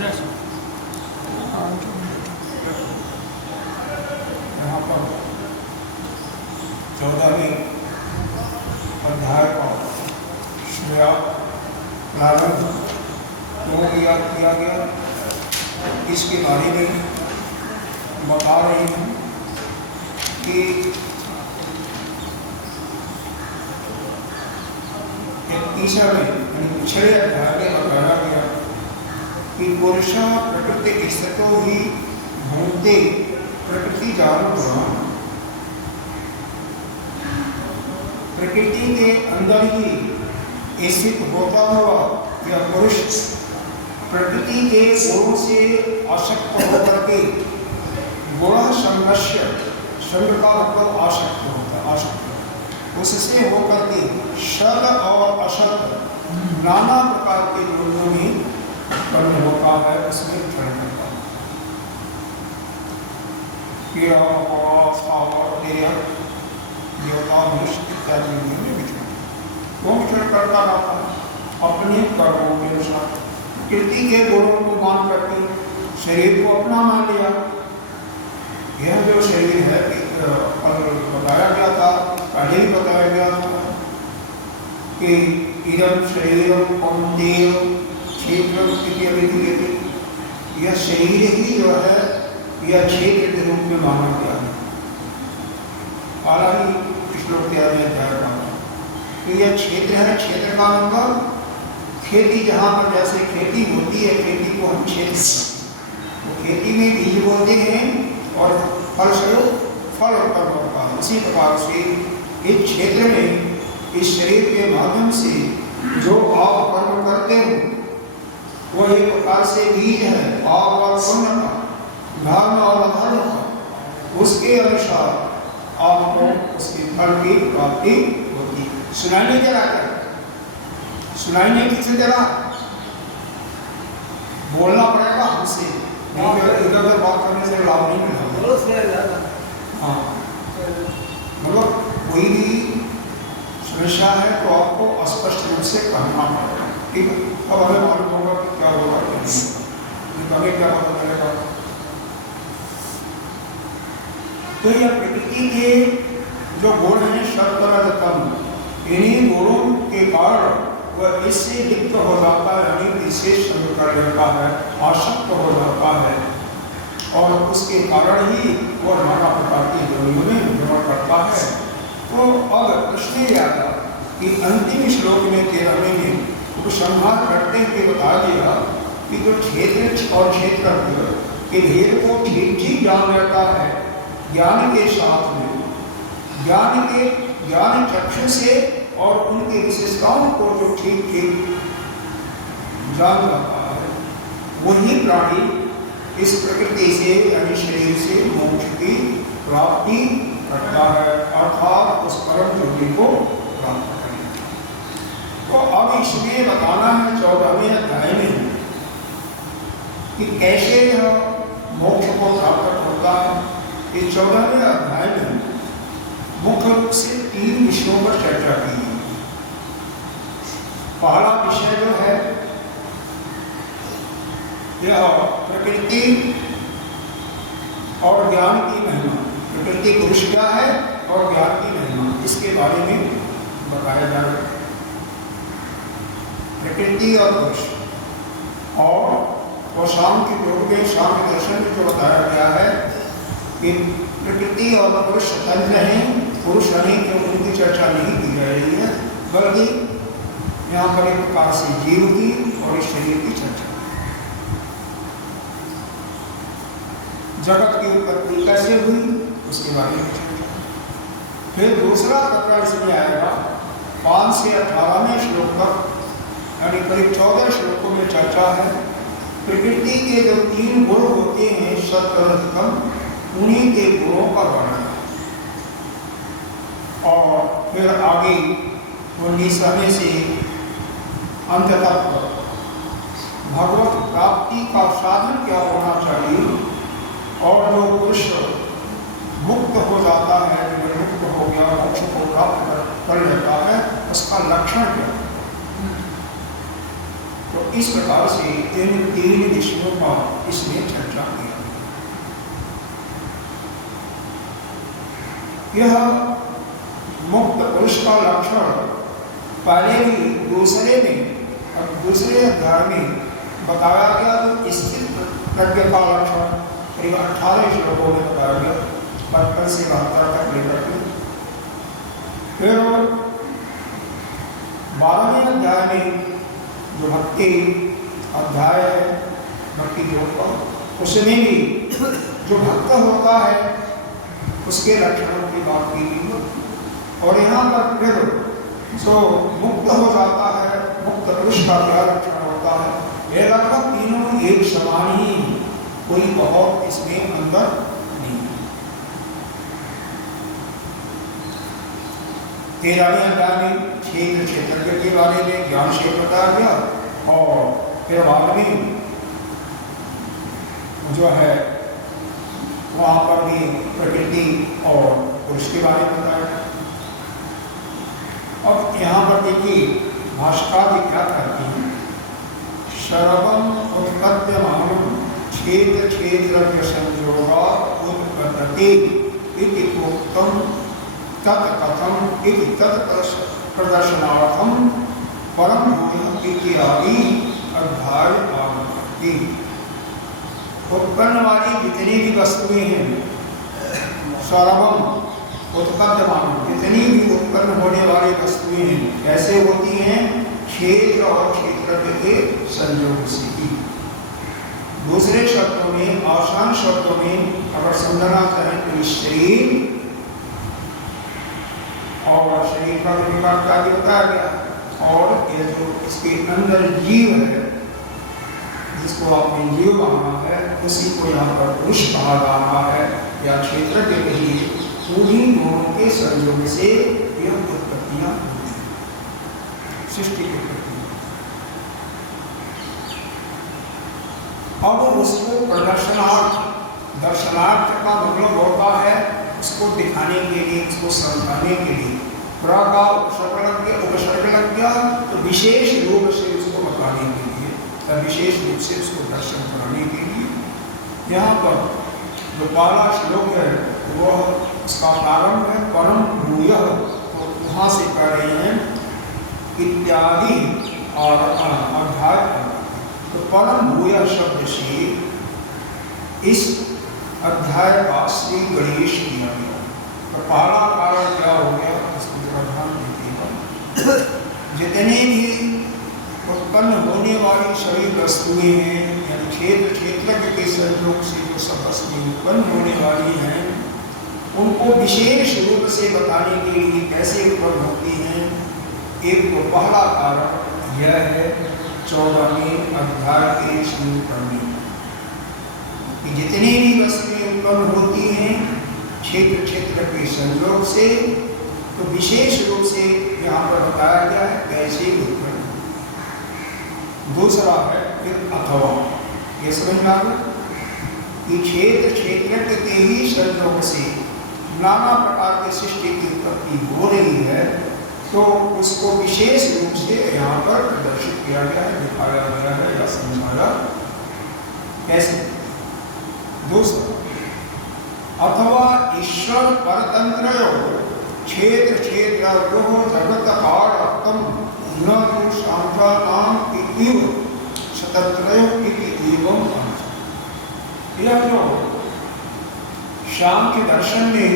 यहाँ पर 14वें अध्याय का प्रारंभ क्यों याद किया गया, इसके बारे में बता रही हूँ कि तीसरे पिछले अध्याय में बताया गया कि पुरुषा प्रकृति स्थितो ही भूते प्रकृति जान पुराण, प्रकृति के अंदर ही स्थित होता हुआ यह पुरुष प्रकृति के गुणों से आसक्त होकर के गुण संघर्ष संग का मतलब आसक्त होता, आसक्त उससे होकर के सत और असत नाना प्रकार के गुणों में उत्पन्न होता है, उसमें क्षण करता है। देवता मनुष्य इत्यादि में विचरण, वो विचरण करता रहता है अपने कर्मों के अनुसार। प्रकृति के गुणों को मान करके शरीर को अपना मान लिया। यह जो शरीर है बताया गया था, पहले ही बताया गया था कि इदं शरीरं कौन्तेय क्षेत्रं इति अभिधीयते, यह शरीर ही जो है यह क्षेत्र के रूप में माना गया है। हालांकि श्लोक अध्याय में तो यह क्षेत्र है, क्षेत्र का मतलब खेती, जहाँ पर जैसे खेती होती है, खेती को हम क्षेत्र, तो खेती में बीज बोते हैं और फलस्वरूप फल उत्पन्न होता है। इसी प्रकार से इस क्षेत्र में इस शरीर के माध्यम से जो आप कर्म करते हो वो एक प्रकार से बीज है, आप और पुण्य का, धर्म और अधर्म का, उसके अनुसार आपको उसके फल की प्राप्ति होती है। सुनाई नहीं दे रहा क्या? सुनाई नहीं किसी दे रहा? बोलना पड़ेगा हमसे, इधर बात करने से लाभ नहीं मिलेगा। हाँ, मतलब कोई भी समस्या है तो आपको स्पष्ट रूप से कहना पड़ेगा, ठीक है? अब हमें मालूम होगा कि क्या होगा, हमें क्या पता चलेगा। तो यह प्रकृति के जो गुण हैं शतरजतम, इन्हीं गुणों के कारण वह इससे लिप्त हो जाता है, यानी विशेष संग कर लेता है, आसक्त हो जाता है, और उसके कारण ही वह नाना प्रकार की योनियों में भ्रमण करता है। तो अब प्रश्न ये आता कि अंतिम श्लोक में 13वें में उपसंहार करते हुए बता दिया कि जो क्षेत्र और क्षेत्र के भेद को ठीक ठीक जान लेता है ज्ञान के साथ में, ज्ञान चक्षु से और उनकी विशेषताओं को जो ठीक ठीक जान जाता है, वही प्राणी इस प्रकृति से यानी शरीर से मोक्ष की प्राप्ति करता है, अर्थात उस परम ज्योति को प्राप्त करेगा। तो अब इसमें बताना है 14वें अध्याय में कि कैसे यह मोक्ष को प्राप्त होता है। इस 14वें अध्याय में मुख्य रूप से 3 विषयों पर चर्चा की है। पहला विषय जो है यह प्रकृति और ज्ञान की महिमा, प्रकृति पुरुष क्या है और ज्ञान की महिमा, इसके बारे में बताया जा रहा है। प्रकृति और पुरुष, और सांख्य योग में सांख्य दर्शन में जो बताया गया है कि प्रकृति और पुरुष स्वतंत्र हैं, पुरुष अनेक, उनकी चर्चा नहीं की जा रही है, बल्कि यहाँ पर एक प्रकार से जीव की और इस शरीर की चर्चा। जगत की उत्पत्ति कैसे हुई उसके बारे में चर्चा। फिर दूसरा प्रकरण इसमें आएगा 5 से 18वें श्लोक तक, यानी करीब 14 श्लोकों में चर्चा है। प्रकृति के जो 3 गुण होते हैं सत्वरजतम, उन्हीं के गुणों का वर्णन, और फिर आगे 19वें से अंत तक भगवत प्राप्ति का साधन क्या होना चाहिए, और जो पुरुष मुक्त हो जाता है, जो मुक्त हो गया, मोक्ष को प्राप्त कर लेता है, उसका लक्षण क्या है। तो इस प्रकार से इन 3 विषयों का इसमें चर्चा किया। यह मुक्त पुरुष का लक्षण पहले ही दूसरे अध्याय में बताया गया। तो स्थित प्रज्ञ का लक्षण करीब 18 श्लोकों में बताया गया, 55 से 72 तक लेकर के। फिर 12वें अध्याय में जो भक्ति अध्याय है, भक्ति योग का, उसमें भी जो भक्त होता है उसके लक्षणों की बात की गई। और यहाँ पर फिर जो मुक्त हो जाता है, मुक्त पुरुष का क्या लक्षण होता है, ये लगभग तीनों एक समान ही, कोई बहुत इसमें अंदर नहीं है। 13वें अध्याय में क्षेत्र के बारे में ज्ञान से बताया गया। और फिर बाद में जो है वहाँ पर भी प्रकृति और पुरुष के बारे में बताया। अब यहाँ पर देखिए भाष्यकार जी क्या करती हैं। सर्वम उत्पद्यमानं क्षेत्र संयोगा उत्पद्यते इति उक्तम तत्कथम इति तत्प्रदर्शनार्थम परम इत्यादि अध्याय आरम्भते। उत्पन्न वाली जितनी भी वस्तुएं हैं, सर्वम उत्पद्यमान, जितनी भी उत्पन्न होने वाली वस्तुएं हैं, कैसे होती हैं? क्षेत्र और क्षेत्रज्ञ के संयोग से ही। दूसरे शब्दों में, आसान शब्दों में अगर समझना चाहें तो शरीर और शरीर का विभाग का भी बताया गया। और ये जो इसके अंदर जीव है, जिसको आपने जीव माना है, उसी को यहाँ पर पुरुष कहा जा रहा है या क्षेत्र के लिए। उन्हीं दोनों के संयोग से यह उत्पत्तियां होती हैं, सृष्टि की उत्पत्ति। अब उसको दर्शनार्थ का मतलब होता है उसको दिखाने के लिए, उसको समझाने के लिए। प्र का उपसर्ग लग गया तो विशेष रूप से उसको बताने के लिए, विशेष रूप से उसको दर्शन कराने के लिए। यहाँ पर जो पहला श्लोक है वह उसका प्रारंभ है परम भूयः, तो वहाँ से कह रहे हैं इत्यादि और अध्याय। तो परम भूयः शब्द से इस अध्याय का श्री गणेश किया गया। तो पहला कारण क्या हो गया, इसको जरा ध्यान दीजिएगा। जितने भी उत्पन्न होने वाली सभी वस्तुएं हैं, यानी क्षेत्र के संयोग से जो सब वस्तुएं उत्पन्न होने वाली हैं, उनको विशेष रूप से बताने के लिए कैसे उत्पन्न होती हैं। एक तो पहला कारण यह है 14वें अध्याय के शुरू करने कि जितनी भी वस्तुएं उत्पन्न होती हैं क्षेत्र के संयोग से, तो विशेष रूप से यहाँ पर बताया गया है कैसे उत्पन्न। दूसरा है फिर अथवा, ये समझ में आ गया कि क्षेत्र के ही संयोग से नाना प्रकार के सृष्टि की उत्पत्ति हो रही है, तो उसको विशेष रूप से यहाँ पर प्रदर्शित किया गया है, दिखाया गया है या समझाया कैसे। दूसरा अथवा ईश्वर परतंत्र क्षेत्र जगत कालम न तो सांख्यानाम इव स्वतंत्रयो इति एवं। यह जो शाम के दर्शन में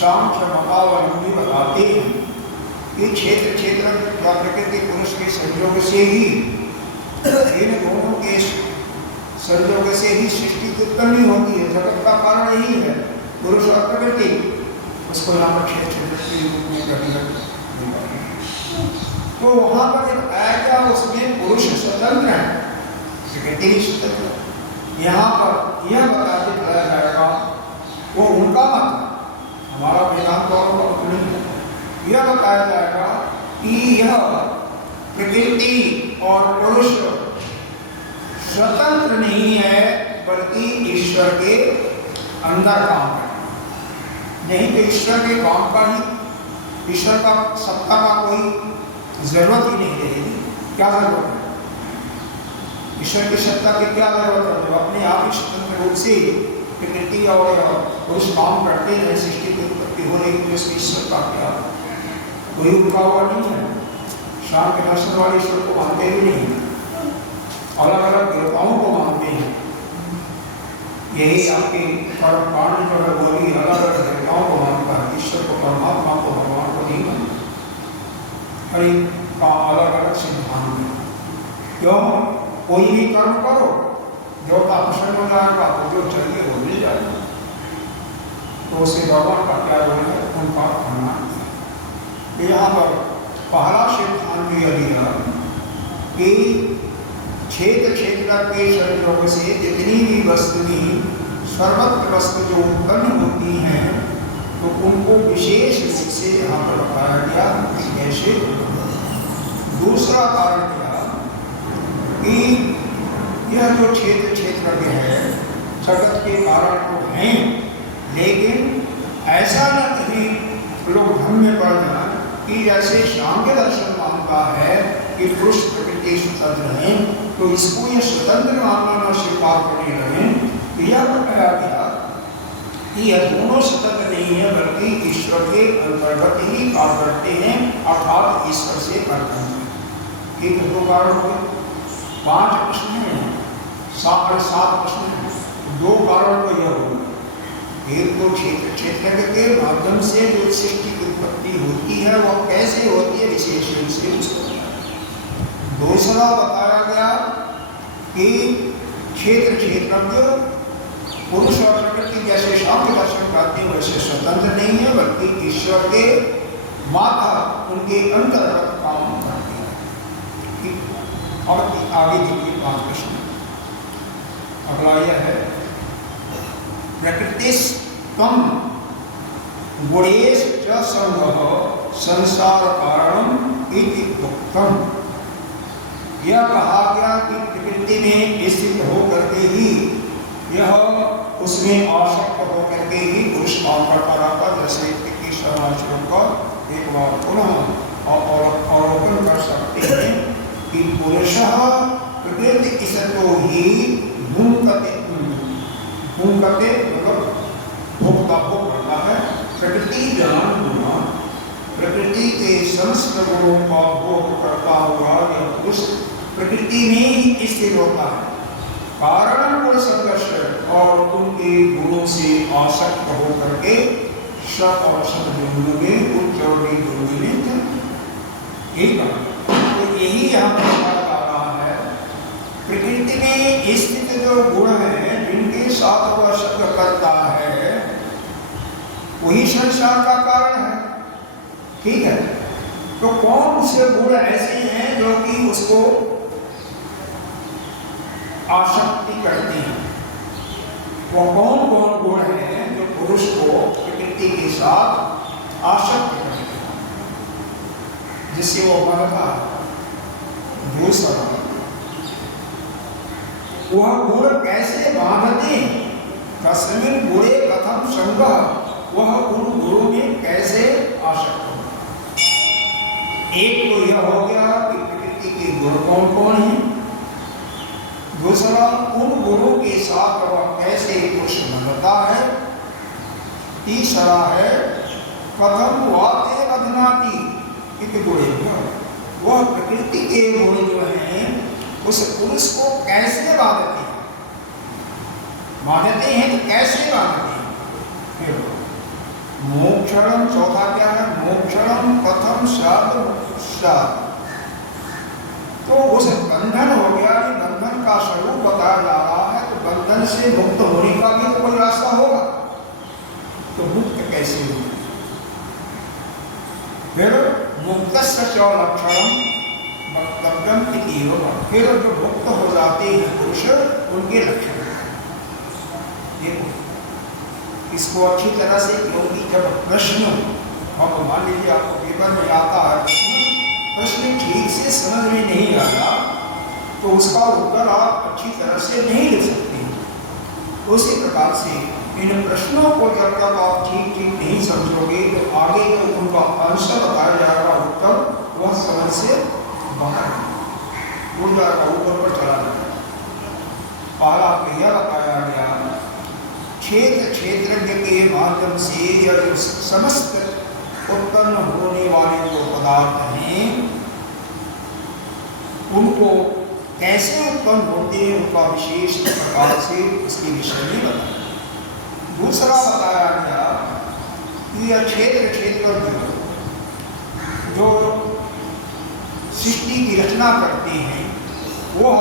सांख्य मतावलंबी बताते हैं कि क्षेत्र या प्रकृति पुरुष के संयोग से ही, इन दोनों के संयोग से ही सृष्टि उत्पन्न होती है। जगत का कारण यही है, पुरुष और प्रकृति। उसको यहाँ पर क्षेत्र के रूप में कभी तो वहाँ पर एक आया, उसमें पुरुष स्वतंत्र है, प्रकृति स्वतंत्र। यहाँ पर यह बता दिया जाएगा, वो उनका मत, हमारा वेदांत और मत नहीं है। यह बताया जाएगा कि यह प्रकृति और पुरुष स्वतंत्र नहीं है, बल्कि ईश्वर के अंदर काम है। नहीं तो ईश्वर के काम का ही, ईश्वर का सत्ता का कोई जरूरत ही नहीं रहेगी। क्या जरूरत है? ईश्वर की सत्ता की क्या जरूरत है? जो अपने आप ही स्वतंत्र रूप से प्रकृति और पुरुष काम करते हैं, सृष्टि की उत्पत्ति हो रही है, उसकी ईश्वर का क्या कोई रुका हुआ नहीं है। शाम के दर्शन वाले ईश्वर को मानते भी नहीं, अलग अलग देवताओं को मानते हैं। यही आपके कर्म कांड जो है वो भी अलग अलग देवताओं को मानता है, ईश्वर को, परमात्मा को, भगवान को नहीं मानता। हर एक का अलग अलग सिद्धांत है। क्यों? कोई भी कर्म करो, देवता प्रसन्न हो जाएगा तो जो चाहिए वो मिल जाएगा। तो उसे भगवान का क्या रोल है? उनका करना। यहाँ पर पहला सिद्धांत यह दिया कि क्षेत्र क्षेत्र के शरीरों से जितनी भी वस्तुएं सर्वत्र वस्तु जो उत्पन्न होती हैं, तो उनको विशेष रूप से यहाँ पर बताया गया। ऐसे दूसरा कारण क्या कि यह जो क्षेत्र क्षेत्र है जगत के कारण तो हैं, लेकिन ऐसा न कहीं लोग भ्रम में पड़ जाए कि जैसे सांख्य दर्शन मानता है कि पुरुष प्रकृति स्वतंत्र है, तो इसको यह स्वतंत्र मानना न स्वीकार करने लगे। तो यह बताया गया कि यह दोनों स्वतंत्र नहीं है, बल्कि ईश्वर के अंतर्गत ही काम करते हैं, अर्थात ईश्वर से करते हैं। एक दो कारण हो, 5 प्रश्न हैं, 7 प्रश्न हैं। 2 कारण तो यह हो, एक तो क्षेत्र क्षेत्र के माध्यम से जो सृष्टि की उत्पत्ति होती है वह कैसे होती है, विशेष रूप से उसको। दूसरा बताया गया कि क्षेत्र क्षेत्रज्ञ पुरुष और प्रकृति जैसे सांख्य दर्शन करते हैं वैसे स्वतंत्र नहीं है, बल्कि ईश्वर के माता उनके अंतर्गत काम करते हैं। और आगे देखिए 5 प्रश्न। अगला यह है प्रकृति तम गुणेश च संगः संसार कारणम इति उक्तम। यह कहा गया कि प्रकृति में स्थित होकर के ही यह उसमें आसक्त होकर के ही पुरुष काम करता रहता, जैसे कि शरणार्थियों का एक बार पुनः अवलोकन कर सकते हैं कि पुरुष प्रकृति इसको ही भूंकते मतलब भोगता भोग करता है। प्रकृति ज्ञान गुणा, प्रकृति के समस्त गुणों का भोग करता हुआ यह पुरुष प्रकृति में ही स्थिर होता है। कारण गुण संघर्ष और उनके गुणों से आसक्त होकर के सत और सत गुणों में उच्च और नीच में तो यही यहाँ पर कहा रहा है। प्रकृति में स्थित जो गुण है जिनके साथ वह संग करता है वही संसार का कारण है। ठीक है, तो कौन से गुण ऐसे हैं जो कि उसको आसक्ति करते हैं? वो कौन कौन गुण हैं जो पुरुष को प्रकृति के साथ आसक्त करते हैं, जिससे वो बढ़ता है? दूसरा, वह गुण कैसे बांधते? तस्मिन् गुणे कथम संगः, वह गुण गुरु में कैसे आसक्त हो? एक तो यह हो गया कि प्रकृति के गुण कौन कौन हैं। दूसरा, उन गुणों के साथ वह कैसे पुरुष बनता है। तीसरा है कथम वाते अधनाति इति गुणेभ्यः, वह प्रकृति के गुण जो हैं उस पुरुष को कैसे बांधते हैं। बांधते हैं तो कैसे बांधते हैं? मोक्षणम, चौथा क्या है? मोक्षणम कथम स्यात्, तो उस बंधन हो गया, बंधन का स्वरूप बताया जा रहा है। तो बंधन से मुक्त होने का भी तो कोई रास्ता होगा, तो मुक्त कैसे होगा? फिर मुक्तस्य च लक्षणम वक्तव्यम इति एव, फिर जो मुक्त हो जाते हैं पुरुष उनके लक्षण देखो। इसको अच्छी तरह से, क्योंकि जब प्रश्न हम मान लीजिए आपको पेपर में आता है प्रश्न ठीक से समझ में नहीं आया तो उसका उत्तर आप अच्छी तरह से नहीं दे सकते। उसी प्रकार से इन प्रश्नों को जब तक आप ठीक ठीक नहीं समझोगे तो आगे जो उनका आंसर बताया जाएगा, उत्तर, वह समझ से बाहर उड़ जाएगा, ऊपर पर चला जाएगा। पहला क्रिया बताया गया, क्षेत्र क्षेत्रज्ञ के माध्यम से यह जो समस्त उत्पन्न होने वाले जो पदार्थ हैं उनको कैसे उत्पन्न होते हैं उनका विशेष प्रकार से इसके विषय में बताया। दूसरा बताया गया कि यह क्षेत्र क्षेत्रज्ञ जो सृष्टि की रचना करते हैं वह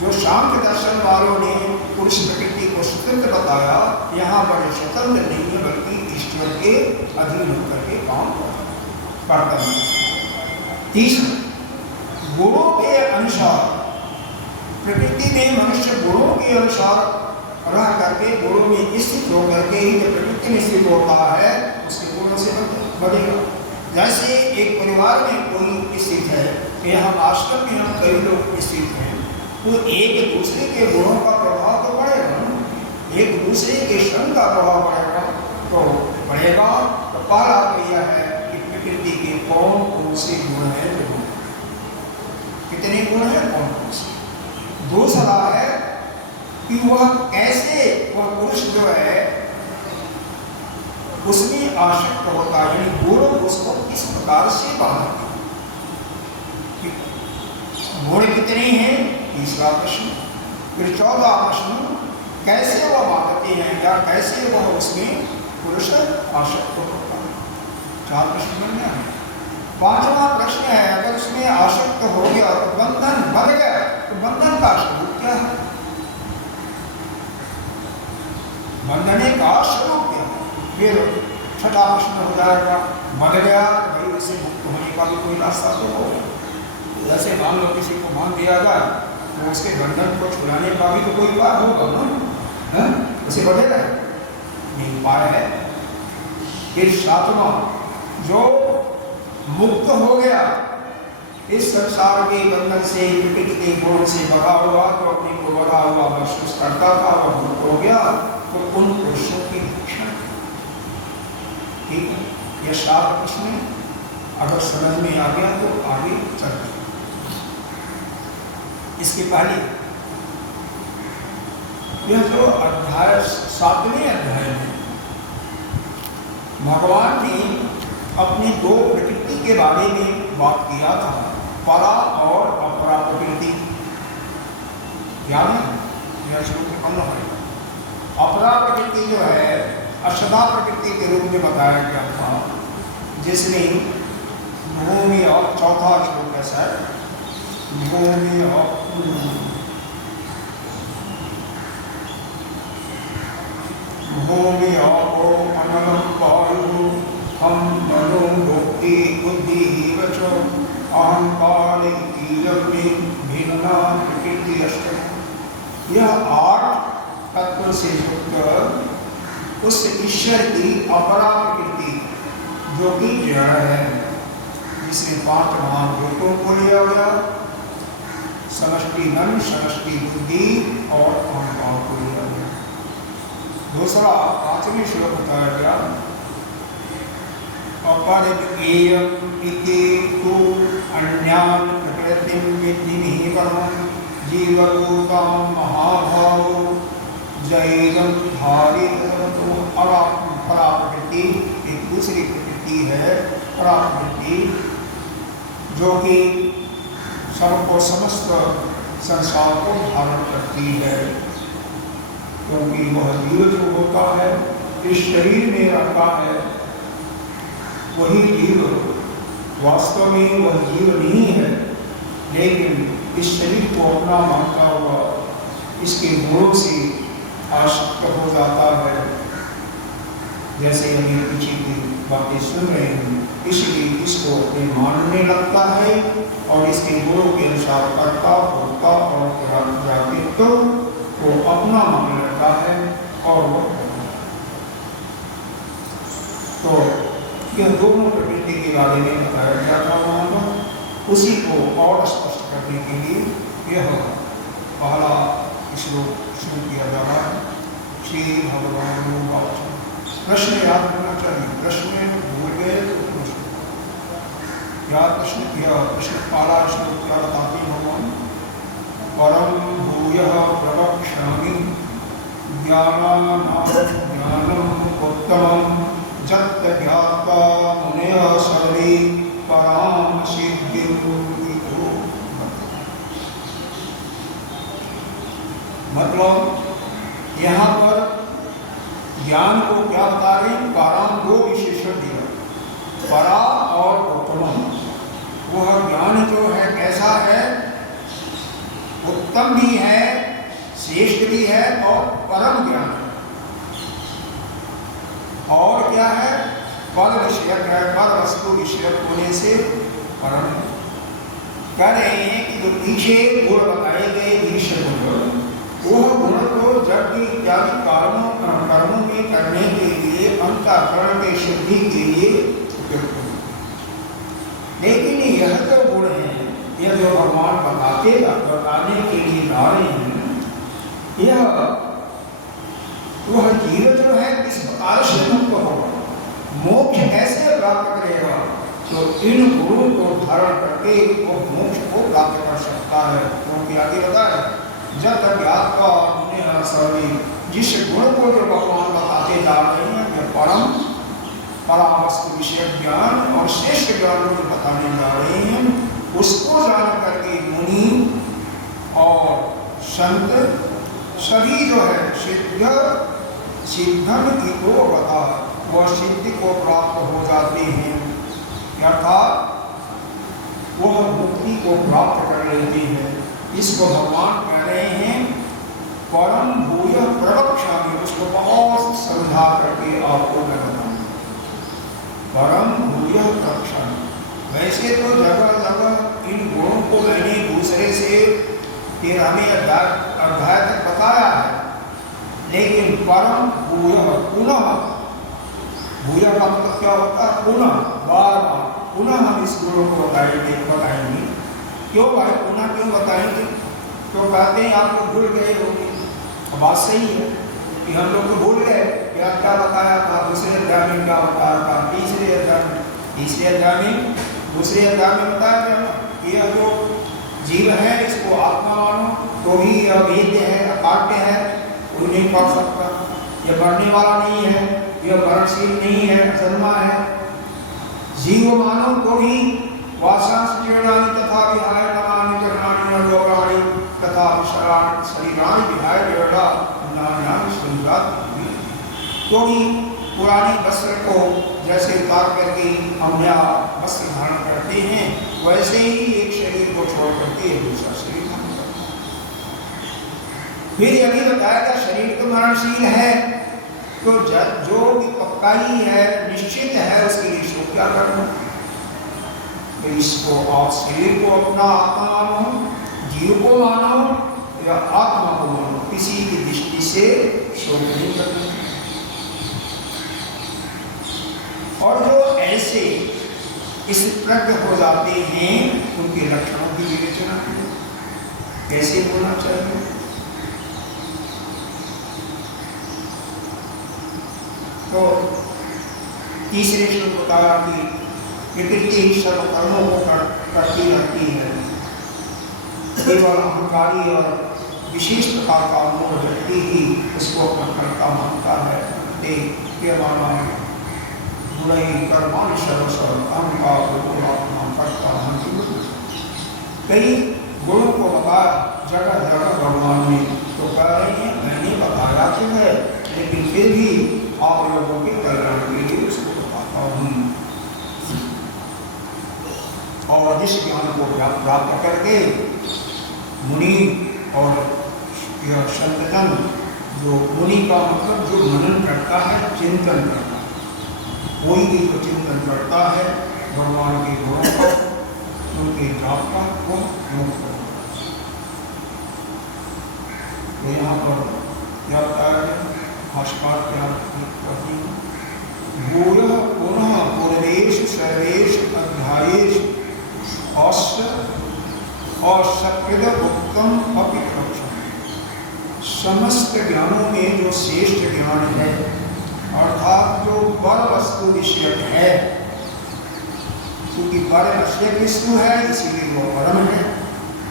जो सांख्य दर्शन वालों ने पुरुष प्रकृति को स्वतंत्र बताया, यहाँ पर स्वतंत्र नहीं है बल्कि ईश्वर के अधीन होकर के काम करता है। तीसरा, गुणों के अनुसार प्रकृति में मनुष्य गुणों के अनुसार रह करके गुणों में स्थित होकर के ही जब प्रकृति में स्थित होता है उसके गुणों से बढ़ेगा। जैसे एक परिवार में कोई स्थित है, यहाँ आश्रम में हम कई लोग स्थित हैं, तो एक दूसरे के गुणों का प्रभाव तो बढ़ेगा, एक दूसरे के श्रम का प्रभाव बढ़ेगा तो बढ़ेगा। तो पहला तो यह है कि प्रकृति के कौन कौन से गुण हैं, कितने गुण हैं, कौन कौन से। दूसरा है कि वह कैसे वह पुरुष जो है उसमें आसक्त होता है, यानी गुण उसको किस प्रकार से बांधते हैं, गुण कितने हैं, तीसरा प्रश्न। फिर चौथा प्रश्न, कैसे वह बांधते हैं या कैसे वह उसमें पुरुष आसक्त होता है। चार प्रश्न बन गया। पांचवा प्रश्न है, अगर उसमें आसक्त हो गया तो बंधन बढ़ गया, तो बंधन का स्वरूप क्या है, बंधने का स्वरूप क्या है। फिर छठा प्रश्न हो जाएगा, बढ़ गया भाई इससे मुक्त होने का भी कोई रास्ता तो होगा। जैसे मान लो किसी को मान दिया जाए तो उसके बंधन को छुड़ाने का भी तो कोई उपाय होगा ना, उसे बढ़ेगा नहीं उपाय है। फिर सातवां, जो मुक्त हो गया इस संसार के बंधन से, प्रकृति के गुण से बधा हुआ, तो अपने को बधा हुआ महसूस करता था और मुक्त हो गया, तो उन पुरुषों की लक्षण। ठीक है, यह सात प्रश्न अगर समझ में आ गया तो आगे चलते। इसके पहले यह जो अध्याय 7वें अध्याय में भगवान ने अपने दो प्रकृति के बारे में बात किया था, परा और अपरा प्रकृति। याद है, यह श्लोक पढ़ना है। अपरा प्रकृति जो है अशदा प्रकृति के रूप में बताया गया था, जिसमें भूमि और चौथा श्लोक ऐसा है, भूमि और भूमि और अनलम वायु हम मनो भक्ति बुद्धि वचो अहंकार भिन्ना प्रकृति अष्ट। यह 8 तत्व से युक्त उस ईश्वर की अपरा प्रकृति जो कि जड़ है, जिसमें 5 महाभूतों को लिया गया, समष्टि मन, समष्टि बुद्धि और अहंकार को लिया गया। दूसरा 5वें श्लोक बताया गया, अपरिज्ञेयम् इति तु अन्यान् प्रकृतिं विद्धि निःपरं जीवभूतां महाभावो जैनं धारितो। परा प्रकृति एक दूसरी प्रकृति है, परा प्रकृति जो कि सबको समस्त संसार को धारण करती है, क्योंकि वह जीव जो होता है इस शरीर में रहता है, वही जीव वास्तव में वह जीव नहीं है, लेकिन इस शरीर को अपना मानता हुआ इसके गुणों से आसक्त हो जाता है। जैसे अभी पीछे की बातें सुन रहे हैं, इसलिए इसको अपने मानने लगता है और इसके गुणों के अनुसार करता होता और तो वो अपना मानने लगता है और वो तो यह दोनों प्रकृति के बारे में बताया गया था वहाँ पर। उसी को और स्पष्ट करने के लिए यह पहला श्लोक शुरू किया जा रहा है। श्री भगवान वाच। प्रश्न याद करना चाहिए, प्रश्न भूल गए तो प्रश्न याद, प्रश्न किया। प्रश्न पहला श्लोक क्या बताते हैं भगवान, परम भूयः प्रवक्ष्यामि ज्ञानानां ज्ञानम् उत्तमं यत् ज्ञात्वा मुनयः सर्वे परां सिद्धिं विदुः। मतलब यहाँ पर ज्ञान को क्या बता रहे हैं? पराम दो विशेषण दिया, परा और उत्तमम। वह ज्ञान जो है कैसा है? उत्तम भी है, श्रेष्ठ भी है और परम ज्ञान है। और क्या है? पद विषयक है, पद वस्तु विषयक होने से परम है। कह रहे हैं कि जो पीछे गुण बताए गए ईश्वर गुण, वह गुण को जब इत्यादि कर्मों में करने के लिए, अंतःकरण के शुद्धि के लिए उपयुक्त है। लेकिन यह जो गुण है, यह जो भगवान बताने के लिए ला रहे हैं, यह वह जीव जो है किस प्रकार से मुक्त होगा, मोक्ष कैसे प्राप्त करेगा, तो इन गुणों को धारण करके वो मोक्ष को प्राप्त कर सकता है। क्योंकि आगे बताया जब तक ज्ञात्वा मुनयः सर्वे, जिस गुण को जो भगवान बताते जा रहे हैं, यह परावस्तु विषय ज्ञान और श्रेष्ठ ज्ञान को बताने जा रहे हैं, उसको जान करके मुनि और संत सभी जो है सिद्धम की को बता, वह सिद्धि को प्राप्त हो जाते हैं, अर्थात वह मुक्ति को प्राप्त कर लेते हैं। इसको भगवान कह रहे हैं परम भूय प्रवक्ष्यामि। उसको बहुत समझा करके आपको मैं बताऊंगा। परम भूय प्रवक्ष्यामि। वैसे तो जगह जगह इन गुणों को मैंने दूसरे से 13वें अध्याय तक बताया है, लेकिन परम भूय पुनः, भूय का मतलब क्या होता है? पुनः, बार बार पुनः हम इस गुणों को बताएंगे। क्यों भाई पुनः क्यों बताएंगे? तो कहते हैं आप लोग भूल गए होंगे। बात सही है कि हम लोग तो भूल गए क्या क्या बताया था, दूसरे अध्याय में क्या बताया था, तीसरे अध्याय में दूसरे अध्याय में बताया गया कि यह जो जीव है इसको आत्मा मानो तो ही यह वेद्य है, अकाट्य है, कोई नहीं पढ़ सकता। यह मरने वाला नहीं है, यह मरणशील नहीं है, अजन्मा है। जीव मानो तो ही वासांस जीर्णानि तथा विहाय नवानि कर्माणि लोकानि तथा शरीराणि विहाय जड़ा नान्यानि संजात। तो ही पुरानी वस्त्र को जैसे उतार करके हम नया वस्त्र धारण करते हैं, वैसे ही एक शरीर को छोड़ करके दूसरा शरीर धारण करते हैं। फिर यही बताया शरीर तो मरणशील है, तो जो भी पक्का ही है, निश्चित है, उसके लिए शोक क्या करना? तो इसको आप शरीर को अपना आत्मा मानो, जीव को मानो या आत्मा को मानो, किसी की दृष्टि से शोक नहीं करना। और जो ऐसे इस प्रज्ञ हो जाते हैं, उनके लक्षणों की विवेचना करें, कैसे होना चाहिए। तो तीसरे श्लोक बताया कि प्रकृति सर्व कर्मों को करती रहती है, केवल अहंकारी और विशेष प्रकार का मोह व्यक्ति ही उसको अपना कर्ता मानता है। कर्माणि सर्वस्व अहंकार करता। कई गुणों को बताया जगह जगह भगवान ने, तो कह रहे हैं मैंने बताया तो है, लेकिन फिर भी आप लोगों के कल्याण के लिए उसको बताता हूँ। और जिस ज्ञान को प्राप्त करके मुनि और यह संतजन, जो मुनि का मतलब जो मनन करता है, चिंतन करता है, कोई भी जो चिंतन करता है भगवान के गुणों का, उनके जाप का, वो मुक्त होगा। तो यहाँ पर क्या बताया है? भाष्यकार क्या कहते हैं? भूयः पुनः पूर्वेषु सर्वेषु अध्यायेषु असकृत उत्तम अपि प्रवक्ष्यते। समस्त ज्ञानों में जो श्रेष्ठ ज्ञान है, अर्थात जो पर वस्तु विषयक है, क्योंकि पर विषयक वस्तु है इसीलिए वो परम है,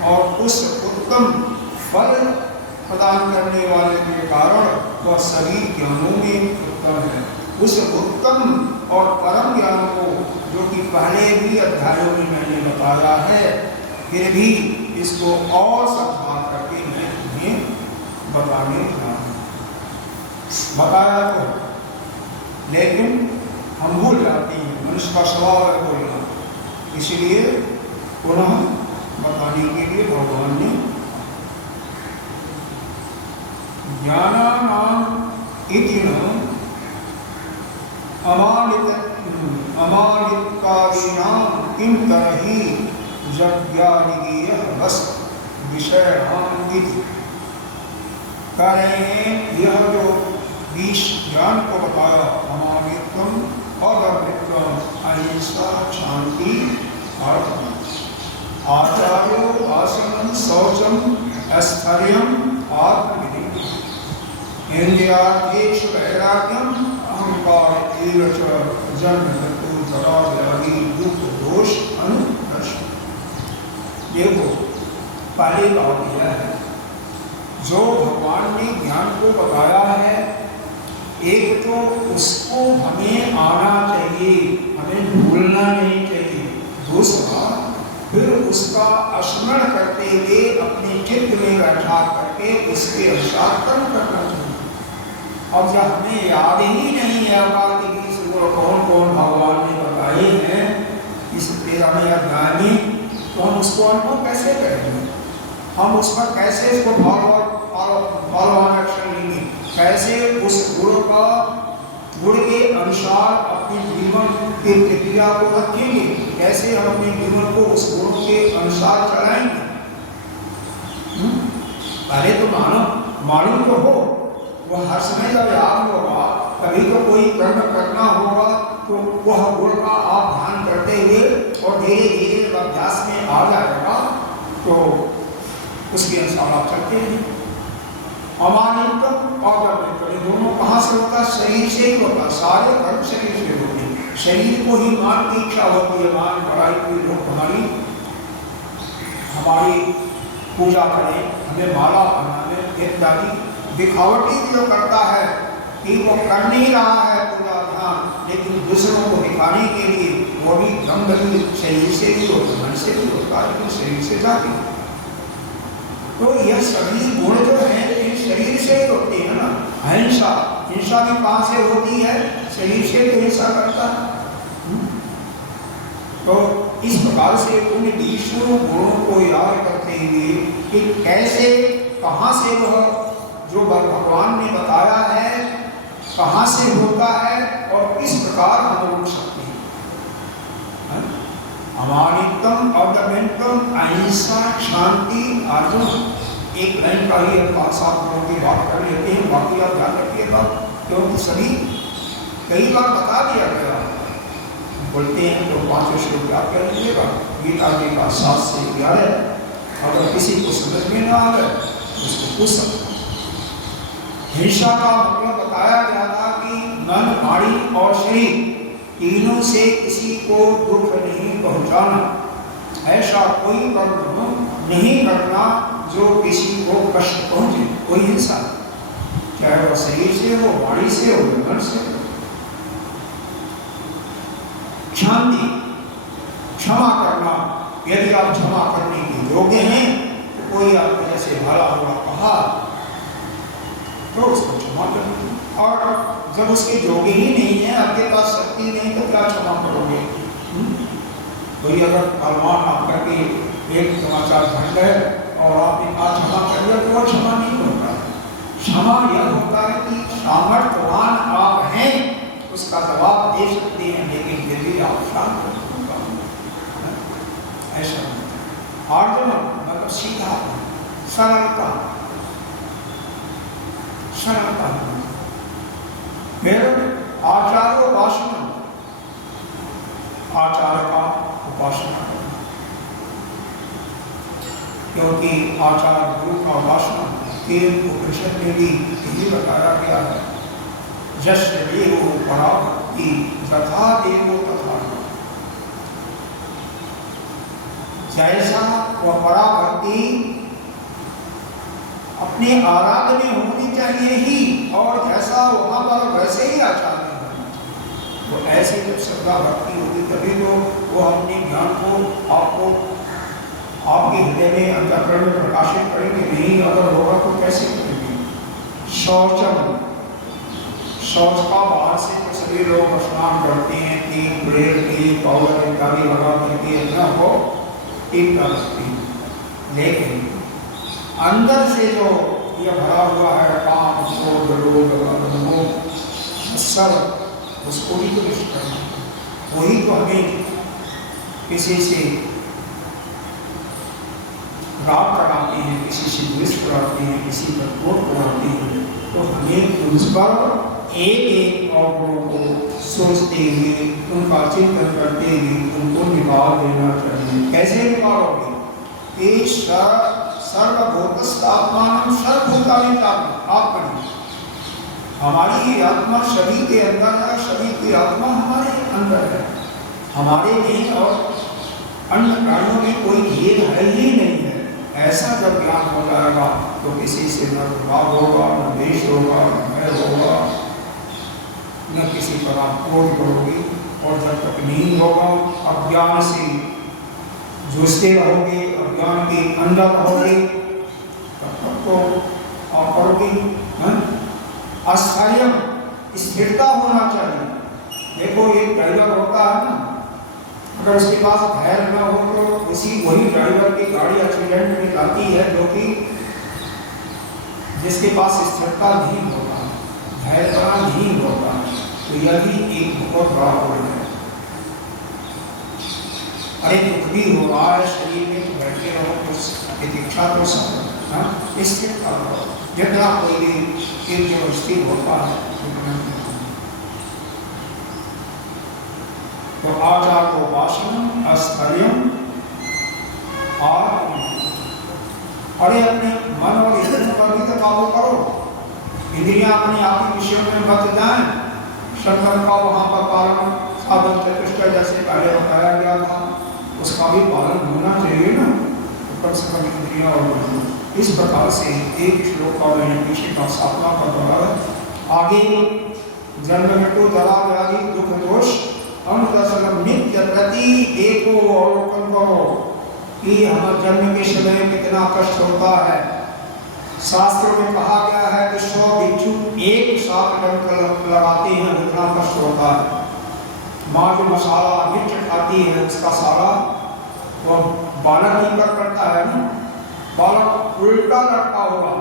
और उस उत्तम फल प्रदान करने वाले के कारण वह सभी ज्ञानों में उत्तम है। उस उत्तम और परम ज्ञान को जो कि पहले भी अध्यायों में मैंने बताया है, फिर भी इसको और समझा करके मैं तुम्हें बताने लगा। बताया तो, लेकिन हम भूल जाते हैं, मनुष्य का स्वभाव है बोलना, इसलिए पुनः बताने के लिए भगवान ने ज्ञानानाम इति अमानित्कारीणाम किम तरहि जज्ञानिगेयः बस विषयाणाम इति। कह रहे हैं यह जो 20 ज्ञान को बताया, अमानित्वम, अदम्भित्वम, अहिंसा, शांति, आचार्यो, आसनं, शौचम, स्थैर्यम, आत्मविधि, इंद्रियार्थेषु वैराग्यम, अहंकार एव च, जन्म मृत्यु जरा व्याधि दुख दोष अनुदर्शन। देखो पहले बात यह है, जो भगवान ने ज्ञान को बताया है, एक तो उसको हमें आना चाहिए, हमें भूलना नहीं चाहिए। दूसरा, फिर उसका स्मरण करते हुए अपने चित्त में बैठा करके उसके अनुसार कर्म करना चाहिए। अब जब हमें याद ही नहीं है कौन कौन भगवान ने बताए हैं इस 13वें अध्याय में, तो हम उसको अनुभव कैसे करेंगे? हम उस पर कैसे इसको फॉलो एक्शन लेंगे? कैसे उस गुण के अनुसार अपने जीवन की प्रक्रिया को रखेंगे? कैसे हम अपने जीवन को उस गुण के अनुसार चलाएंगे? पहले तो मालूम तो हो, वह हर समय जब याद होगा, कभी तो कोई कर्म करना होगा, तो वह गुण का आप ध्यान करते हुए और धीरे धीरे अभ्यास में आ जाएगा, तो उसके अनुसार आप चलते हैं। अमानित्व और अमानित्व दोनों कहाँ से होता है? शरीर से ही होता। सारे कर्म शरीर से होते हैं। शरीर को ही मान की इच्छा होती है, मान बड़ाई कोई लोग हमारी पूजा करें, हमें माला बनाने इत्यादि दिखावटी जो करता है कि वो कर नहीं रहा है पूरा ध्यान, लेकिन दूसरों को दिखाने के लिए वो भी गंभीर शरीर से भी होता, मन से भी होता है, लेकिन शरीर से जाती। तो यह सभी गुण जो है इन शरीर से ही होते हैं ना। अहिंसा, हिंसा भी कहाँ से होती है? शरीर से तो हिंसा करता है। तो इस प्रकार से उन 20 गुणों को याद करते हुए कि कैसे, कहाँ से वह जो भगवान ने बताया है कहाँ से होता है और किस प्रकार हम रोक सकते हैं। अमानित्वम, अदम्भित्वम, अहिंसा, शांति, अर्जुन। एक लाइन का ही हम 5-7 लोगों की बात कर लेते हैं, बाकी आप ध्यान रखिएगा, क्योंकि सभी कई बार बता दिया गया। बोलते हैं तो 5 श्लोक याद कर लीजिएगा, गीता जी का 7 से 11। अगर किसी को समझ में ना आए उसको पूछ सकते। हिंसा का मतलब बताया गया था कि मन, वाणी और शरीर तीनों से किसी को दुख नहीं पहुंचाना। ऐसा कोई कर्म नहीं करना जो किसी को कष्ट पहुंचे, कोई हिंसा, चाहे वह शरीर से हो, वाणी से हो, मन से हो। शांति, क्षमा करना। यदि आप क्षमा करने के योग्य हैं तो कोई आपको जैसे भला हुआ कहा तो उसको क्षमा करना, और जब उसके योग्य ही नहीं है, आपके पास शक्ति नहीं, तो क्या क्षमा करोगे? कोई अगर फरमान आप करके एक समाचार खंड है और आपने कहा क्षमा कर दिया, तो वह क्षमा नहीं होता। क्षमा यह होता है कि सामर्थ्यवान आप हैं, उसका जवाब दे सकते हैं, लेकिन फिर भी आप शांत होगा, ऐसा। अर्जुन मतलब सीधा, सरलता, सरलता। फिर आचार्य उपासना, आचार्य का उपासना, क्योंकि आचार्य गुरु का उपासना 3 उपनिषद में भी यही बताया गया है। यस्य देवो पराभक्ति तथा देवो तथा। जैसा वह पराभक्ति अपने आराधने होनी चाहिए ही, और जैसा वहाँ पर वैसे ही आचार्य होना चाहिए। तो ऐसी जब श्रद्धा भक्ति होगी तभी तो वो अपने ज्ञान को आपको आपके हृदय में अंतःकरण में प्रकाशित करेंगे। नहीं अगर होगा तो कैसे करेंगे? शौचम, शौच का बाहर से तो सभी लोग स्नान करते हैं, तीन ब्रेड की पाउडर इत्यादि लगा करके इतना को ठीक कर सकते हैं, लेकिन अंदर से जो ये भरा हुआ है काम सब, उसको भी तो विश्व करना, वही तो हमें किसी से राग कराते हैं, किसी से द्वेष कराते हैं, किसी पर क्रोध कराते हैं। तो हमें उस पर एक एक अवगुणों को सोचते हुए, उनका चिंतन करते हुए उनको निकाल देना चाहिए। कैसे निकालोगे? ये सर्वभूतस्थात्मानं सर्वभूतानि आत्मनि, हमारी ही आत्मा सभी के अंदर है, सभी की आत्मा हमारे अंदर है, हमारे में और अन्य प्राणियों में कोई भेद है ही नहीं है। ऐसा जब ज्ञान हो जाएगा तो किसी से न भाव होगा, न द्वेष होगा, न भय होगा, न किसी पर आप क्रोध करोगे। और जब तक नहीं होगा, अज्ञान से जूझते रहोगे, अज्ञान के अंदर रहोगे, तब तक तो आप करोगे। आश्चर्य, स्थिरता होना चाहिए। देखो एक ड्राइवर होता है ना, अगर उसके पास धैर्य न हो तो वही ड्राइवर की गाड़ी एक्सीडेंट में जाती है, जो कि जिसके पास स्थिरता नहीं होता, धैर्य नहीं होता। तो यह भी एक बहुत बड़ा गुण है। अरे दुख भी हो रहा है शरीर में तो बैठे रहो, तो प्रतीक्षा तो सब स्थिरता रहो। जितना कोई भी जो स्थिर होता है तो आचार को वासना आश्चर्यम और अरे अपने मन और इंद्रियों पर भी तो काबू करो। इंद्रियां अपने आप ही विषयों में बच जाएं, शंकर का वहाँ पर पालन साधन चतुष्टय जैसे पहले बताया गया था, उसका भी पालन होना चाहिए ना। तो कम से कम इंद्रियां और इस प्रकार से एक श्लोक का मैंने पीछे का स्थापना कर रहा। आगे जन्म मृत्यु जरा व्याधि दुख दोष अनुदर्शन नित्य प्रति देखो अवलोकन करो कि हमारे जन्म के समय कितना कष्ट होता है। शास्त्रों में कहा गया है कि 100 बिच्छू एक साथ डंक लगाते हैं, उतना कष्ट होता है। माँ जो मसाला मिर्च खाती है उसका सारा वो बालक ही पर करता है ना, बालक उल्टा लटका होगा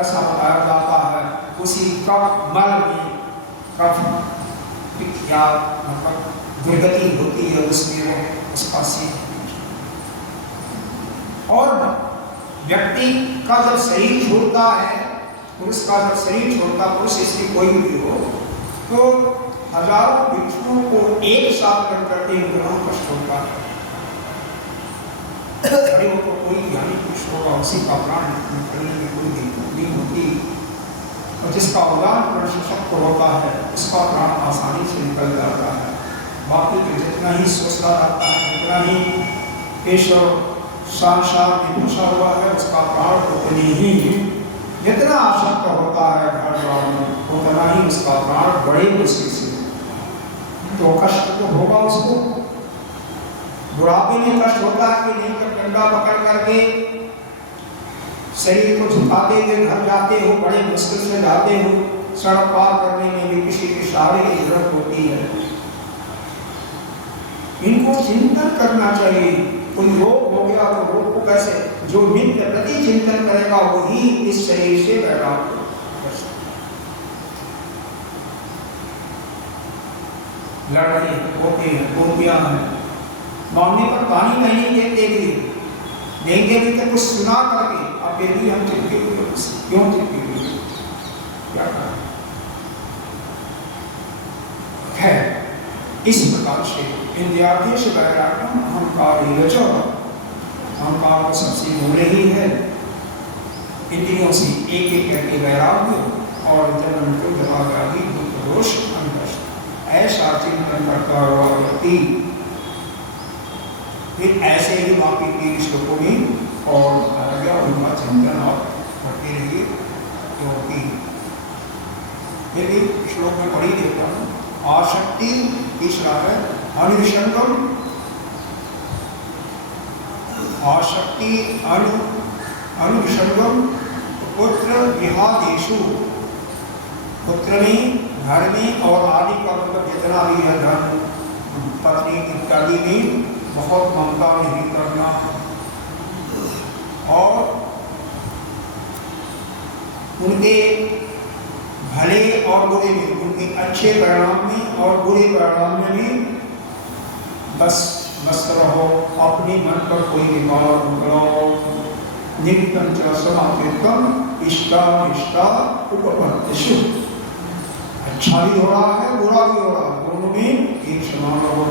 ऐसा बताया जाता है। उसी कफ मल में कफ क्या मतलब दुर्गति होती है, उसमें वो उसका सीख। और व्यक्ति का जब शरीर छोड़ता है, पुरुष का जब शरीर छोड़ता, पुरुष इसलिए कोई भी हो, तो हजारों भिक्षुओं को एक साथ करते हुए कष्ट होता है। अरे वो तो कोई ज्ञानी पुरुष होगा, उसी का प्राण निकलने में कोई दिक्कत नहीं होती, और जिसका उदाहरण सशक्त होता है उसका प्राण आसानी से निकल जाता है। बाकी तो जितना ही सोचता रहता है, जितना ही पेशव सांसार में घुसा हुआ है, उसका प्राण उतनी ही जितना आसक्त होता है घर द्वार में, उतना ही उसका प्राण बड़े मुश्किल से, तो कष्ट तो होगा उसको। बुढ़ापे में कष्ट होता है कि नहीं, जब डंडा पकड़ करके शरीर को झुकाते हुए घर जाते हो, बड़े मुश्किल से जाते हो, सड़क पार करने में भी किसी के सहारे की जरूरत होती है। इनको चिंतन करना चाहिए। कोई रोग हो गया तो रोग को कैसे, जो नित्य प्रति चिंतन करेगा वही इस शरीर से वैराग्य कर सकता। लड़के होते हैं, गोपियां हैं, मांगने पर पानी नहीं देते भी, देंगे भी तो कुछ सुना करके, अब ये भी हम चिपके हुए, क्यों चिपके हुए, क्या करें। है इस प्रकार से इंद्रियार्थेश वैराग्यम अहंकार रजो, अहंकार को सबसे मूल ही है। इंद्रियों से एक एक करके वैराग्य और जन्म मृत्यु जरा व्याधि दुख दोष अनुदर्शन, ऐसा चिंतन करता हुआ व्यक्ति फिर ऐसे ही बाकी 3 श्लोकों में और उनका चिंतन और पढ़ते रहिए क्योंकि फिर भी श्लोक में पढ़ी देता हूँ। आसक्ति तीसरा है अनुषंगम, आसक्ति अनुषंगम पुत्र विहादेशु, पुत्र में घर में और आदि का मतलब जितना भी है धन पत्नी इत्यादि में बहुत ममता नहीं करना, और उनके भले और बुरे में, उनके अच्छे परिणाम में और बुरे परिणाम में भी बस मस्त रहो, अपने मन पर कोई विकार न करो। नित्यं च समाप्यम इष्टा निष्ठा उपपत्तिषु, अच्छा भी हो रहा है बुरा भी हो रहा है, दोनों में एक समान रहो।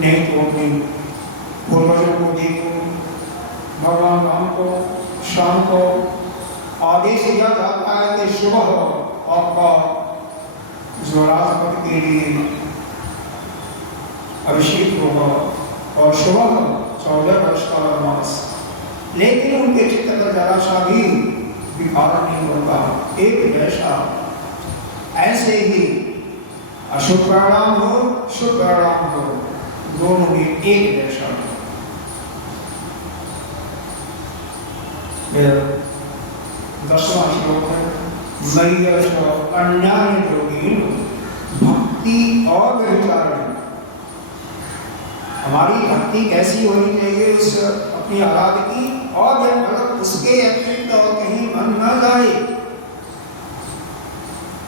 नहीं तो अपने पूर्वजों को देखो, भगवान राम को, श्याम को आदेश दिया जाता है कि सुबह आपका जो राष्ट्रपति के लिए अभिषेक होगा और सुबह 14 वर्ष का वनवास, लेकिन उनके चित्त का जरा सा भी विकार नहीं होता, एक जैसा। ऐसे ही अशुभ परिणाम हो शुभ परिणाम हो, दोनों में एक जैसा। 10वां श्लोक है मय्यच अन्यान्य योगीन भक्ति और व्यभिचारिणी। हमारी भक्ति कैसी होनी चाहिए उस अपनी आराध्य की, और मतलब उसके अतिरिक्त और कहीं मन न जाए,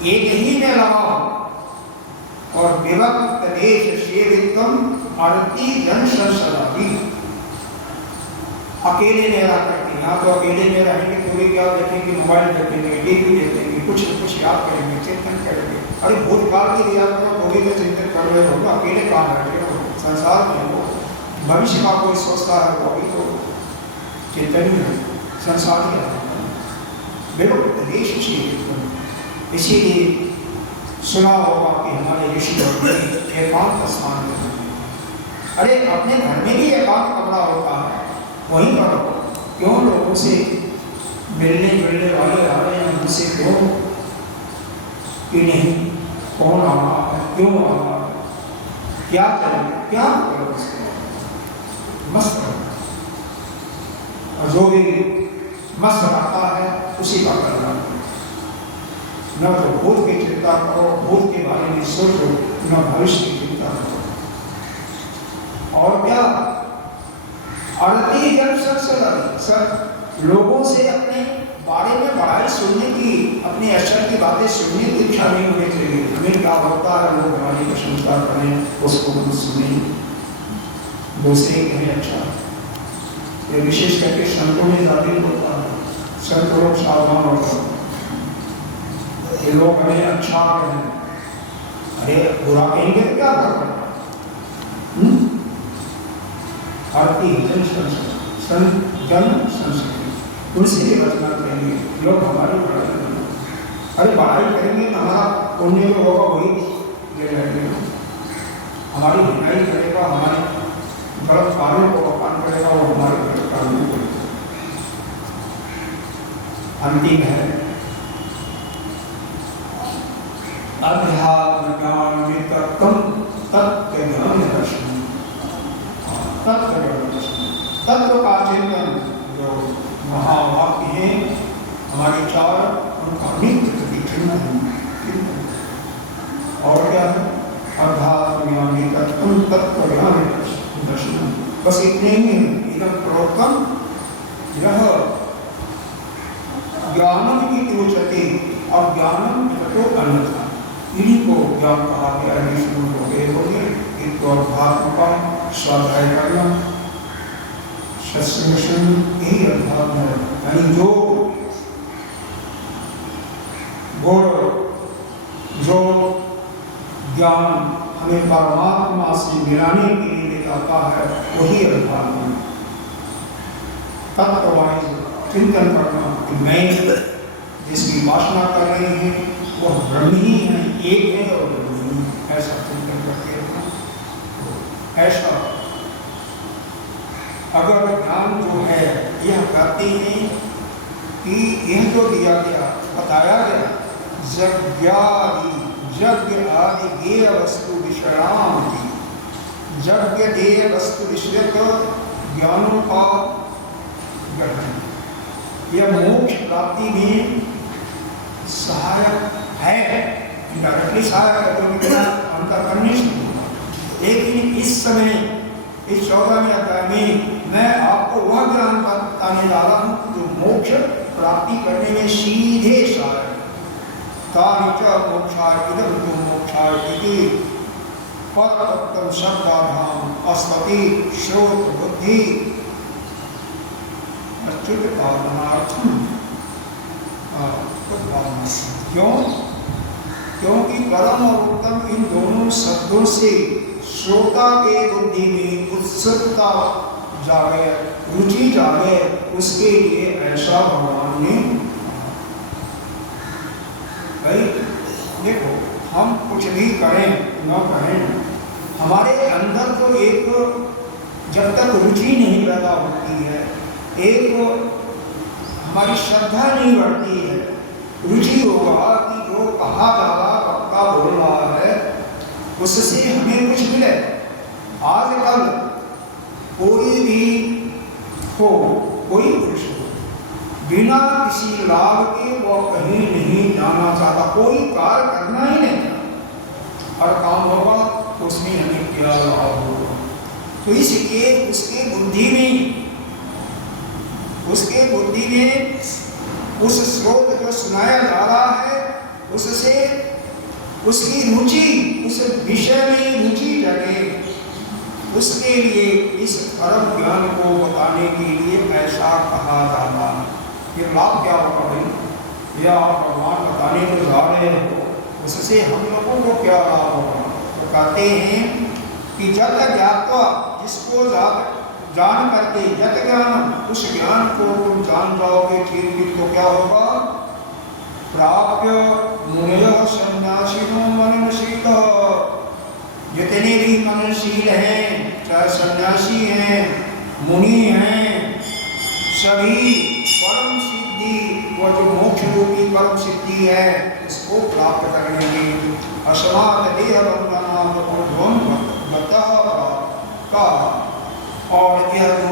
एक ही में रहा और विभक्त देश सेवित्वम आरती जन संसदादि। अकेले में रह करके, यहाँ तो अकेले में रहेंगे तो भी क्या देखेंगे, मोबाइल देखेंगे, टीवी देखेंगे, कुछ न कुछ याद करेंगे, चिंतन करेंगे। अरे भूतकाल की याद करो तो भी तो चिंतन कर रहे हो, अकेले कहाँ बैठे हो संसार में हो। भविष्य का कोई सोचता है वो भी तो चिंतन ही है, संसार ही है। विभक्त देश सेवित्वम, इसीलिए सुना होगा कि हमारे ऋषि एकांत स्थान में, अरे अपने घर में भी एकांत कमरा होता है, वहीं पर क्यों लोगों से मिलने जुलने वाले आ रहे हैं, उनसे क्यों कि नहीं, कौन आ रहा है, क्यों आ रहा है, क्या करें, क्या करें, उसके मस्त रहो। और जो भी मस्त रहता है उसी का करना, न तो भूत की चिंता करो, भूत के बारे में सोचो, न भविष्य की चिंता करो। और क्या आरती जन सर लोगों से अपने बारे में बड़ाई सुनने की, अपने अक्षर की बातें सुनने की इच्छा नहीं होनी चाहिए। हमें क्या होता है, लोग हमारी प्रशंसा करें, उसको हम सुने, दूसरे कहें अच्छा। ये विशेष करके संतों में ज्यादा होता है, संत लोग सावधान होते हैं, ये लोग हमें अच्छा कहें, अरे बुरा कहेंगे तो क्या करना। आरती जन संस्कृति, उनसे भी बचना चाहिए। लोग हमारी बड़ाई करेंगे, अरे बड़ाई करेंगे हमारा पुण्य जो होगा वही ले जाएंगे, हमारी बुराई करेगा, हमारे गलत कार्यों को अपमान करेगा, वो हमारे गलत कार्यों को। अंतिम है अध्यात्म ज्ञान में तत्व ज्ञान दर्शन, तत्व का चिंतन, जो महावाक्य है हमारे चार, उनका नित्य चिंतन। और क्या है अध्यात्म ज्ञान में तत्व ज्ञान दर्शन, बस इतने ही। इदं प्रोक्तम यह ज्ञानम की उच्यते, और ज्ञानम तो अन्यथा, इन्हीं को ज्ञान कहा गया है। शुरू हो गए एक तो अध्यात्म का स्वाध्याय करना, सत्संग, यही अध्यात्म है। यानी जो ज्ञान हमें परमात्मा से मिलाने के लिए ले जाता है, वही अध्यात्म है। तत्ववाइज चिंतन करना कि मैं जिसकी वासना कर रही है वह ब्रह्म ही है, एक है और ब्रह्म ही है, ऐसा चिंतन करके रखना। ऐसा अगर ज्ञान जो है यह करते हैं कि यह जो दिया गया, बताया गया, यज्ञ आदि गेय वस्तु विषयाम की, यज्ञ देय वस्तु विषयक ज्ञानों का ग्रहण, यह मोक्ष प्राप्ति में सहायक है, डायरेक्टली सहायक है, क्योंकि अंतर्कनिष्ठ होगा। लेकिन इस समय इस 14वें अध्याय में मैं आपको वह ज्ञान बताने जा रहा हूँ जो मोक्ष प्राप्ति करने में सीधे सहायक। तानि च मोक्षाय इदं तु मोक्षाय इति परतत्त्वं शब्दाभ्याम अस्मति श्रोत बुद्धि अच्युत कारणनार्थम। क्यों? क्योंकि परम और उत्तम इन दोनों शब्दों से श्रोता के बुद्धि में उत्सुकता जागे, रुचि जागे, उसके लिए ऐसा भगवान ने। भाई देखो, हम कुछ भी करें न करें, हमारे अंदर तो एक, जब तक रुचि नहीं पैदा होती है, एक हमारी श्रद्धा नहीं बढ़ती है, रुचि होगा कि जो कहा जा रहा, वक्ता बोल रहा है, उससे हमें कुछ मिले। आजकल कोई भी हो, कोई पुरुष हो, बिना किसी लाभ के वो कहीं नहीं जाना चाहता, कोई कार्य करना ही नहीं चाहता। हर काम होगा तो उसमें हमें क्या लाभ होगा, तो इसलिए उसके बुद्धि में उस स्रोत जो सुनाया जा रहा है, उससे उसकी रुचि, उस विषय में रुचि जगे, उसके लिए इस परम ज्ञान को बताने के लिए ऐसा कहा जाता है। ये लाभ क्या होगा भाई? या आप भगवान बताने को जा रहे हो, उससे हम लोगों को क्या लाभ होगा? तो कहते हैं कि जत ज्ञात्वा, जिसको जान करके, जत ज्ञान, उस ज्ञान को तुम जान जाओगे ठीक, तो क्या होगा? प्राप्य मुनयः सन्यासिनो मननशील, जितने भी मननशील हैं, चाहे सन्यासी हैं, मुनि हैं, सभी परम सिद्धि, वह जो मोक्ष रूपी परम सिद्धि है, इसको प्राप्त कर लेंगे। असमात देह का, और यह जो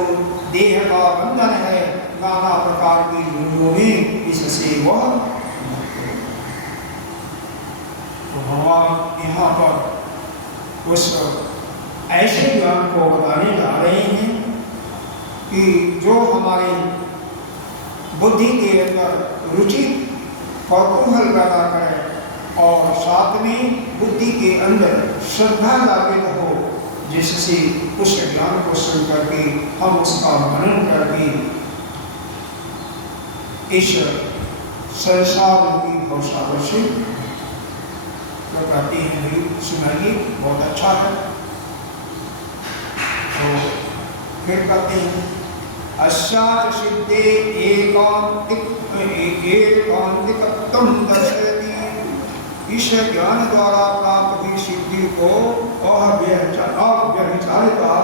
देह का बंधन है नाना प्रकार की योनियों में, इससे वह। तो भगवान यहाँ पर उस ऐसे ज्ञान को बताने जा रहे हैं कि जो हमारे बुद्धि के अंदर रुचि कौतूहल पैदा करे, और साथ में बुद्धि के अंदर श्रद्धा जागृत हो, जिससे उस ज्ञान को सुन करके हम उसका मनन करके इस संसार रूपी भवसागर से तो कहते हैं भाई सुनाइए, बहुत अच्छा है। तो फिर कहते हैं अश्चात सिद्धे एकांतिकत्वं दर्शयति, इस ज्ञान द्वारा प्राप्त हुई सिद्धि को अव्यभिचारिता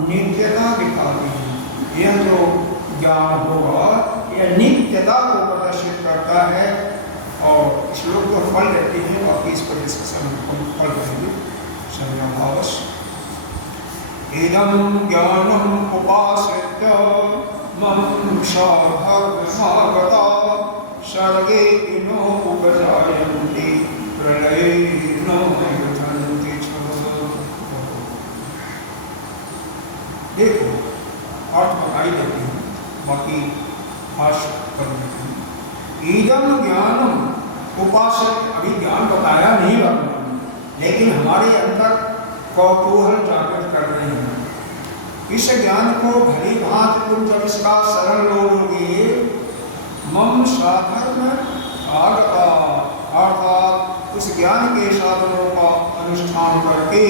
नित्यता दिखाती है। यह जो ज्ञान होगा, यह नित्यता को प्रदर्शित करता है। और श्लोक को फल देते हैं, बाकी इस पर डिस्कशन फल करेंगे। संज्ञाभावश इदं ज्ञानम् उपाश्रित्य मम भगवता सर्गे नो उपजायन्ति प्रलये न युध्यन्ति च। देखो अर्थ बताई देते हैं, बाकी भाष्य कर देते हैं। इदं ज्ञानम उपाश्रित, अभी ज्ञान बताया नहीं भगवान, लेकिन हमारे अंदर कौतूहल जागृत कर रहे हैं। इस ज्ञान को भली भांति तुम जब इसका शरण लोगे, मम साधन आगता, अर्थात उस ज्ञान के साधनों का अनुष्ठान करके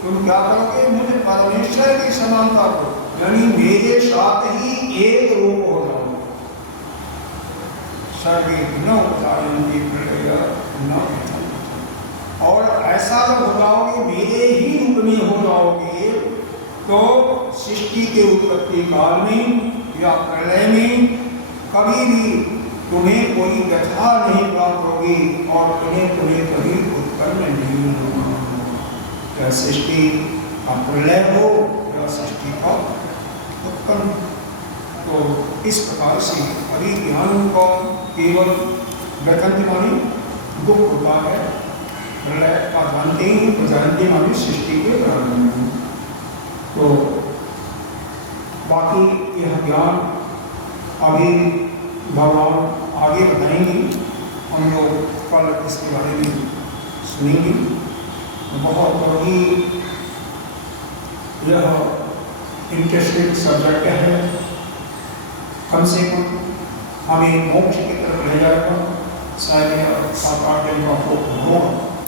तुम क्या करोगे? मुझे परमेश्वर की समानता को, यानी मेरे साथ ही एक रूप हो जाओ। सर्वे न उपजायन्ति प्रलय न, और ऐसा जब हो जाओगे, मेरे ही रूप में हो जाओगे, तो सृष्टि के उत्पत्ति काल में या प्रलय में कभी भी तुम्हें कोई व्यथा नहीं प्राप्त होगी और तुम्हें कभी उत्पन्न नहीं होगा। या सृष्टि का प्रलय हो या सृष्टि का उत्पन्न। तो इस प्रकार से अभिज्ञान का केवल व्यथंत माने दुख होता है, प्रलय का जानते ही प्रजानते माने सृष्टि के प्रारंभ में। तो बाकी यह ज्ञान अभी भगवान आगे बताएंगे, हम लोग कल इसके बारे में सुनेंगे। बहुत ही यह इंटरेस्टिंग सब्जेक्ट है, कम से कम हमें मोक्ष की तरफ ले जाएगा। शायद यह 7-8 दिन का होगा,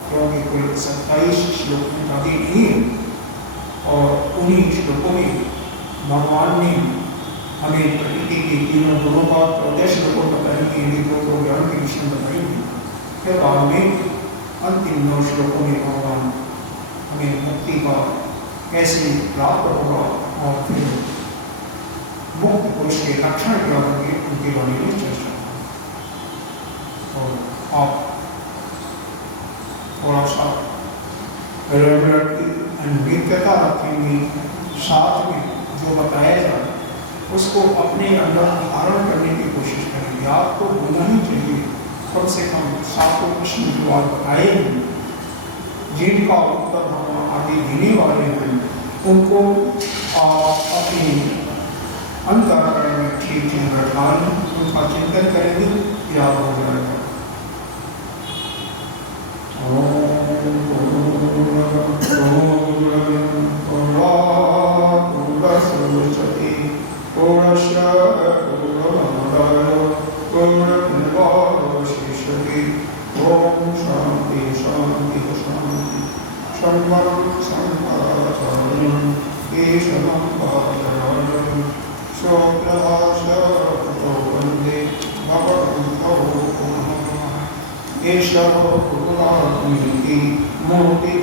क्योंकि कोई 27 श्लोक में काफी नहीं है और उन्हीं श्लोकों में भगवान ने हमें प्रकृति के तीनों गुणों का 14 श्लोकों बताएंगे, तो ज्ञान के विषय बताएंगे। फिर बाद में अंतिम 9 श्लोकों में भगवान हमें मुक्ति का कैसे प्राप्त होगा और फिर मुक्त पुरुष के लक्षण क्या होंगे उनके बारे में चर्चा। और आप थोड़ा सा रेगुलरिटी एंड नित्यता रखेंगे, साथ में जो बताया जाए उसको अपने अंदर धारण करने की कोशिश करेंगे। आपको होना ही चाहिए कम से कम 7 प्रश्न जो आप बताएंगे, जिनका उत्तर हम आगे देने वाले हैं, उनको आप अपने अंतःकरण में ठीक रखाएं, उनका चिंतन करेंगे, याद हो जाएगा। मूर्ति